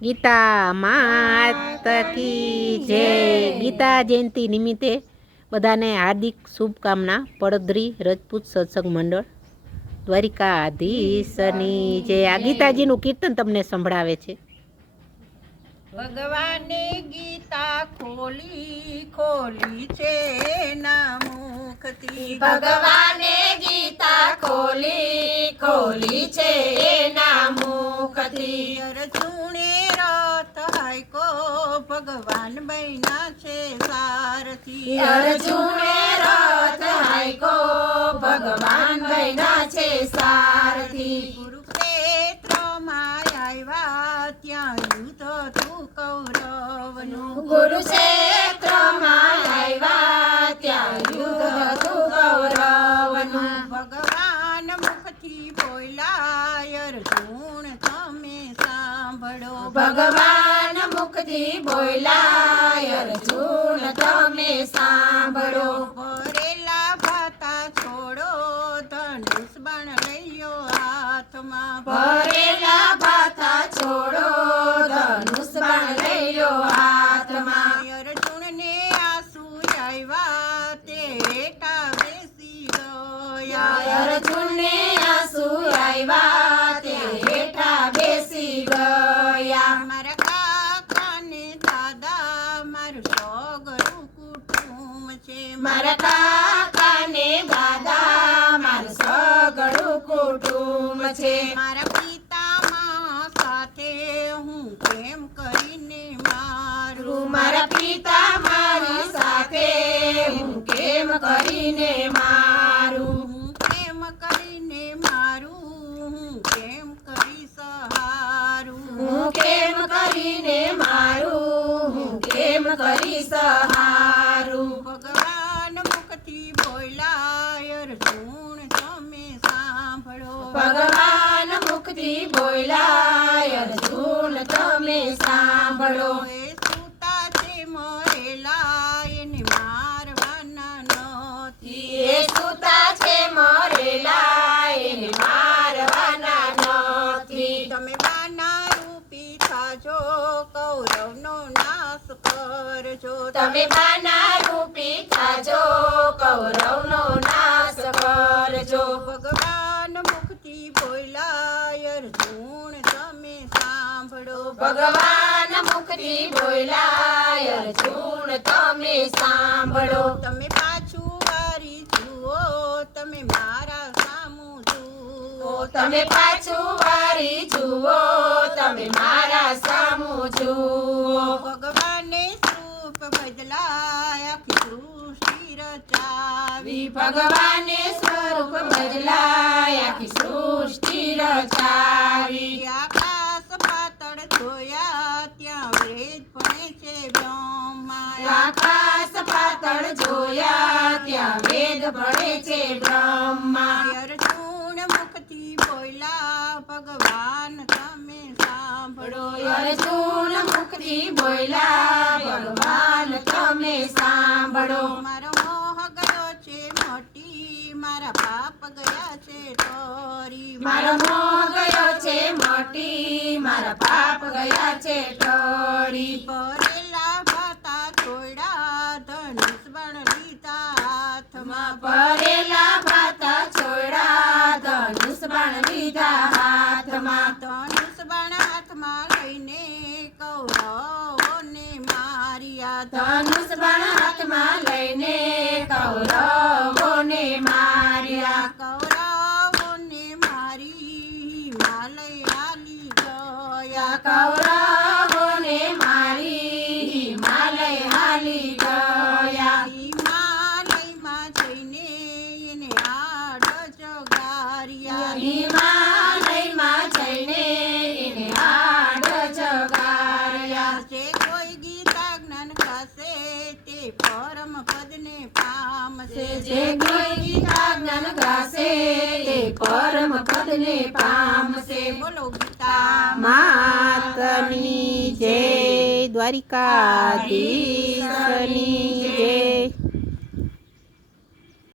ગીતા માત કી જય। ગીતા જયંતિ નિમિત્તે બધાને હાર્દિક શુભકામના। પડધરી રજપૂત સત્સંગ મંડળ દ્વારિકાધીશની જય। આ ગીતાજીનું કીર્તન તમને સંભળાવે છે। ભગવાને ગીતા ખોલી ખોલી છે ના મુખથી। ભગવાને ગીતા ખોલી ખોલી છે એના મુખથી। અર્જુને રથ હાયકો ભગવાન બન્યા છે સારથી। અર્જુને રથ હાયકો ભગવાન બન્યા છે સારથી। કુરુક્ષેત્રમાં આવ્યા ત્યાં યુદ્ધ હતું કૌરવનું। કુરુક્ષેત્રમાં આવ્યા ત્યાં યુદ્ધ હતું કૌરવનું। ભગવાન મુખથી બોલ્યા અર્જુન તમે સાંભળો। ભગવાન મુખથી બોલ્યા અર્જુન તમે સાંભળો। ભરેલા ભાતા છોડો ધનુષ બાણ લઈયો હાથમાં। ભરેલા ભાતા છોડો ધનુષ બાણ લઈ લો હાથમાં। અર્જુનને આંસુ આવ્યા તે હેઠા બેસી ગયા। અર્જુનને આંસુ આવ્યા તે હેઠા બેસી ગયા। મારા કાકાને દાદા મારું સગરું કુટુંબ છે। મારા કાકાને દાદા મારું સગળું કુટુંબ છે। મારા પિતામાં સાથે હું કેમ કરીને મારું। મારા પિતા મારી સાથે હું કેમ કરીને મારું। હું કેમ કરીને મારું હું કેમ કરી સહારું। હું કેમ કરીને મારું હું કેમ કરી સહારું। ભગવાન મુખથી બોલ્યા અર્જુન તમે સાંભળો। ભગવાન મુખથી બોલ્યા અર્જુન તમે સાંભળો। એ સૂતા છે મરેલા એને મારવાના નથી। એ સૂતા છે મરેલા એને મારવાના નથી। તમે બાના રૂપી થાજો કૌરવનો નાશ કરજો। તમે બાના રૂપી થાજો કૌરવનો નાશ કરજો। ભગવાન મુખથી બોલ્યા અર્જુન તમે સાંભળો। ભગવાન મુખથી બોલ્યા અર્જુન તમે સાંભળો। તમે પાછું વારી જુઓ તમે મારા સામું જુઓ। તમે પાછું વારી જુઓ તમે મારા સામું જુઓ। ભગવાને રૂપ બદલાય આખી સૃષ્ટિ રચાવી। ભગવાને સ્વરૂપ બદલાય આખી સૃષ્ટિ રચાવી। આકાશ પાતળ જોયા ત્યાં વેદ ભણે છે બ્રહ્મા। આકાશ પાતળ જોયા ત્યાં વેદ ભણે છે બ્રહ્મા। અર્જુન મુખથી બોલ્યા ભગવાન તમે સાંભળો। અર્જુન મુખથી બોલ્યા ભગવાન તમે સાંભળો। મારો મોહ ગયો છે મોટી મારા પાપ ગયા છે ટોરી। મારો મોહ ગયો છે મોટી મારા પાપ ગયા છે ટળી। ભરેલા ભાતા છોડ્યા ધનુષ બાણ લીધા હાથમાં। ભરેલા ભાતા છોડ્યા ધનુષ બાણ લીધા હાથમાં। ધનુષ બાણ હાથમાં લઈને કૌરવોને માર્યા। ધનુષ બાણ હાથમાં લઈને કૌરવોને માર્યા। કૌરવોને મારી હિમાલય હાલી ગયા। કૌરવોને મારી હિમાલય હાલી ગયા। હિમાલયમાં જઈને એને આડ જગાર્યા। હિમાલયમાં જઈને એને આડ જગાર્યા। જે કોઈ ગીતા જ્ઞાન ખાશે તે પરમ પદને પામશે। જે કોઈ ગીતા જ્ઞાન ગાશે તે પરમ પદને પામશે। બોલો ગીતા માતની જય। દ્વારિકાધીશની જય।